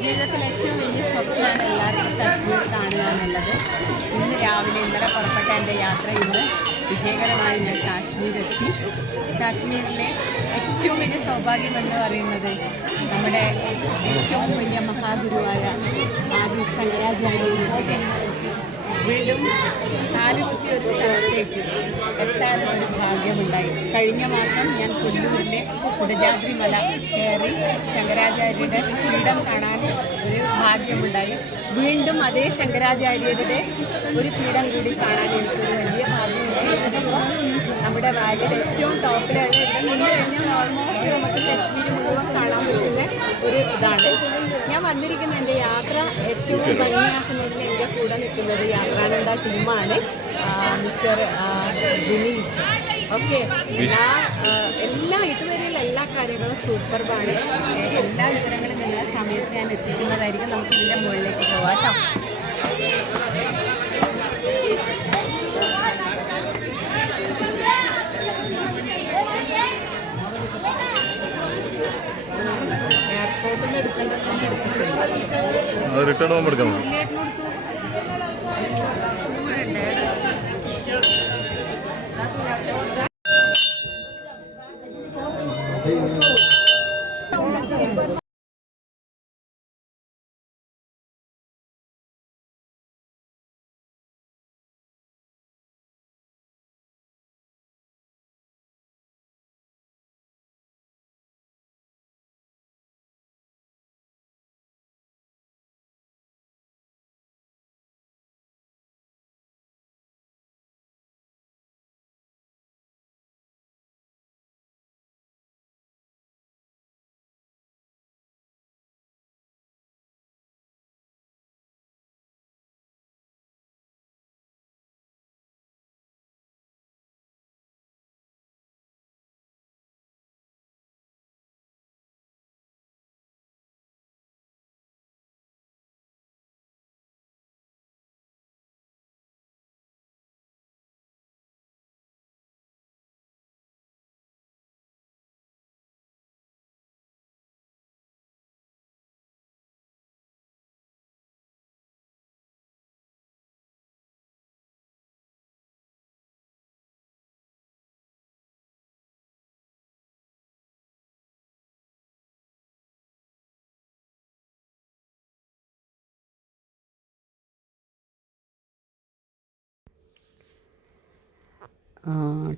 ജീവിതത്തിൽ ഏറ്റവും വലിയ സ്വപ്നമാണ് എല്ലാവർക്കും കാശ്മീർ കാണുക എന്നുള്ളത്. ഇന്നലെ പുറപ്പെട്ട എൻ്റെ യാത്ര ഇന്ന് വിജയകരമായി ഞാൻ കാശ്മീരെത്തി. കാശ്മീരിലെ ഏറ്റവും വലിയ സൗഭാഗ്യമെന്ന് പറയുന്നത് നമ്മുടെ ഏറ്റവും വലിയ മഹാഗുരുവായ ആദി ശങ്കരാചാര്യരുടെ വീണ്ടും കാലുകുത്തിയ ഒരു സ്ഥലത്തേക്ക് എത്താനൊരു ഭാഗ്യമുണ്ടായി. കഴിഞ്ഞ മാസം ഞാൻ കൊല്ലൂരിലെ കുടജാദ്രി മല കയറി ശങ്കരാചാര്യരുടെ പീഠം കാണാൻ ഒരു ഭാഗ്യമുണ്ടായി. വീണ്ടും അതേ ശങ്കരാചാര്യരുടെ ഒരു പീഠം കൂടി കാണാൻ എനിക്കൊരു വലിയ ഭാഗ്യമുണ്ടായി. അതിപ്പോൾ നമ്മുടെ വാലിയുടെ ഏറ്റവും ടോപ്പിലാണ്. ഇവിടെ നിന്ന് കഴിഞ്ഞാൽ ഓൾമോസ്റ്റ് നമുക്ക് കശ്മീർ മുഴുവൻ കാണാൻ പറ്റുന്ന ഒരു ഇതാണ്. ഞാൻ വന്നിരിക്കുന്ന എൻ്റെ യാത്ര ഏറ്റവും ഭംഗിയാക്കുന്നതിൽ എൻ്റെ കൂടെ നിൽക്കുന്നത് യാത്രാനന്ദ ടീമാണ്. മിസ്റ്റർ ദിനീഷ്. ഓക്കെ, ഇതുവരെയുള്ള എല്ലാ കാര്യങ്ങളും സൂപ്പർബാണ്. എല്ലാ വിവരങ്ങളും എല്ലാ സമയത്ത് ഞാൻ എത്തിക്കുന്നതായിരിക്കും. നമുക്ക് ഇതിൻ്റെ മുകളിലേക്ക് പോകാം കേട്ടോ. എയർപോർട്ടിൽ നിന്ന് എടുക്കേണ്ടത് റിട്ടേൺ പോകുമ്പോൾ എടുക്കണം.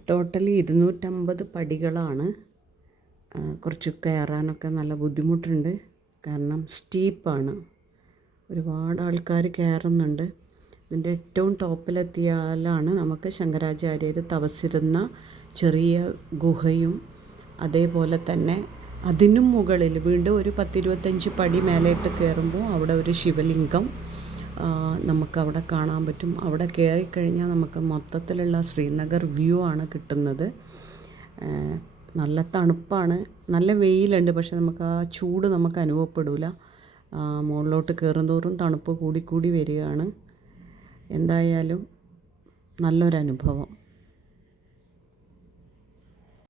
ടോട്ടലി 250 പടികളാണ്. കുറച്ച് കയറാനൊക്കെ നല്ല ബുദ്ധിമുട്ടുണ്ട്. കാരണം സ്റ്റീപ്പാണ്. ഒരുപാട് ആൾക്കാർ കയറുന്നുണ്ട്. ഇതിൻ്റെ ഏറ്റവും ടോപ്പിലെത്തിയാലാണ് നമുക്ക് ശങ്കരാചാര്യർ തപസ്സിരുന്ന ചെറിയ ഗുഹയും അതേപോലെ തന്നെ അതിനും മുകളിൽ വീണ്ടും ഒരു 10-25 പടി മേലേട്ട് കയറുമ്പോൾ അവിടെ ഒരു ശിവലിംഗം നമുക്കവിടെ കാണാൻ പറ്റും. അവിടെ കയറിക്കഴിഞ്ഞാൽ നമുക്ക് മൊത്തത്തിലുള്ള ശ്രീനഗർ വ്യൂ ആണ് കിട്ടുന്നത്. നല്ല തണുപ്പാണ്, നല്ല വെയിലുണ്ട്, പക്ഷെ നമുക്ക് ആ ചൂട് നമുക്ക് അനുഭവപ്പെടില്ല. മുകളിലോട്ട് കയറുന്തോറും തണുപ്പ് കൂടിക്കൂടി വരികയാണ്. എന്തായാലും നല്ലൊരനുഭവം.